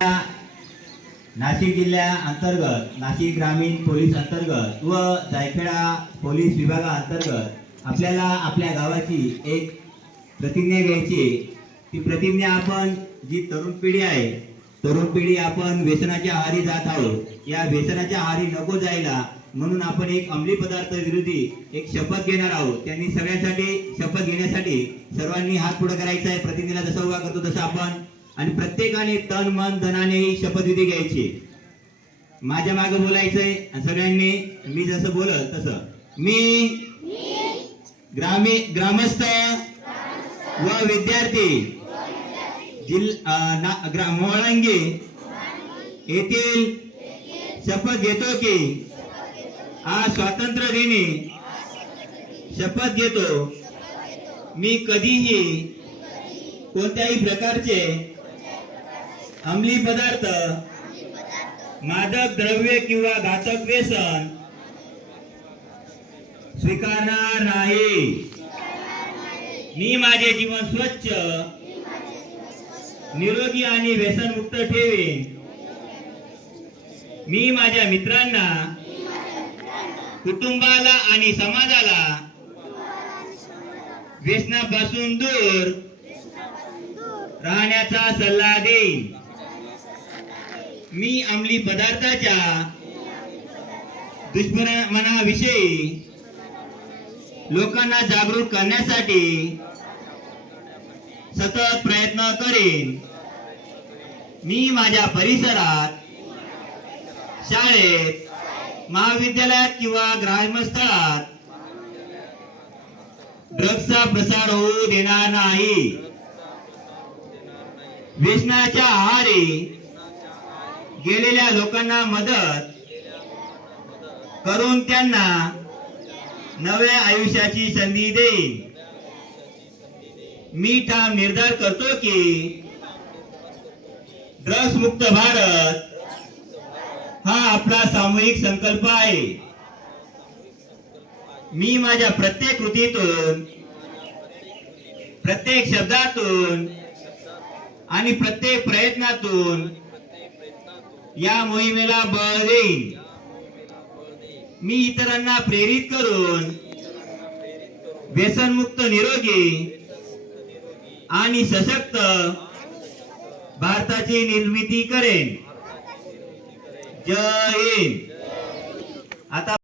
नाशिक जिल्ह्या अंतर्गत नाशिक ग्रामीण पोलीस अंतर्गत व जायखेडा पोलीस विभागाअंतर्गत आपल्याला आपल्या गावाची एक प्रतिज्ञा घ्यायची ती प्रतिज्ञा आपण जी तरुण पिढी आहे तरुण पिढी आपण व्यसनाच्या आहारी जात आहोत. या व्यसनाच्या आहारी नको जायला म्हणून आपण एक अंमली पदार्थ विरोधी एक शपथ घेणार आहोत. त्यांनी सगळ्यांसाठी शपथ घेण्यासाठी सर्वांनी हात पुढे करायचा आहे. प्रतिज्ञेला जसं उभा करतो तसं आपण आणि प्रत्येकाने तन मन धनाने ही शपथविधी घ्यायची. माझ्या मागे बोलायचंय आणि सगळ्यांनी मी जसं बोलल तसं. मी ग्रामी ग्रामस्थ व विद्यार्थी जिल्हा अं, येथील शपथ घेतो की आज स्वातंत्र्य दिनी शपथ घेतो. मी कधीही कोणत्याही प्रकारचे अंमली पदार्थ मादक द्रव्य किंवा घातक व्यसन स्वीकारणार नाही. मी माझे जीवन स्वच्छ निरोगी आणि व्यसनमुक्त ठेवेन. मी माझ्या मित्रांना कुटुंबाला आणि समाजाला व्यसनापासून दूर राहण्याचा सल्ला देईन. मी अंमली पदार्थाच्या दुष्परिणामाविषयी लोकांना जागरूक करण्यासाठी सतत प्रयत्न करेन. मी माझ्या परिसरात शाळेत महाविद्यालयात किंवा ग्रामस्थळात ड्रग्सचा प्रसार होऊ देणार नाही. व्यसनाच्या आहारी गेलेल्या लोकांना मदत करून त्यांना नव्या आयुष्याची संधी देईन. मी ठाम निर्धार करतो की ड्रग्स मुक्त भारत हा आपला सामूहिक संकल्प आहे. मी माझ्या प्रत्येक कृतीतून प्रत्येक शब्दातून आणि प्रत्येक प्रयत्नातून या मोहिमेला बळ देईन. मी इतरांना प्रेरित करून व्यसनमुक्त निरोगी आणि सशक्त भारताची निर्मिती करेन. जय हिंद. आता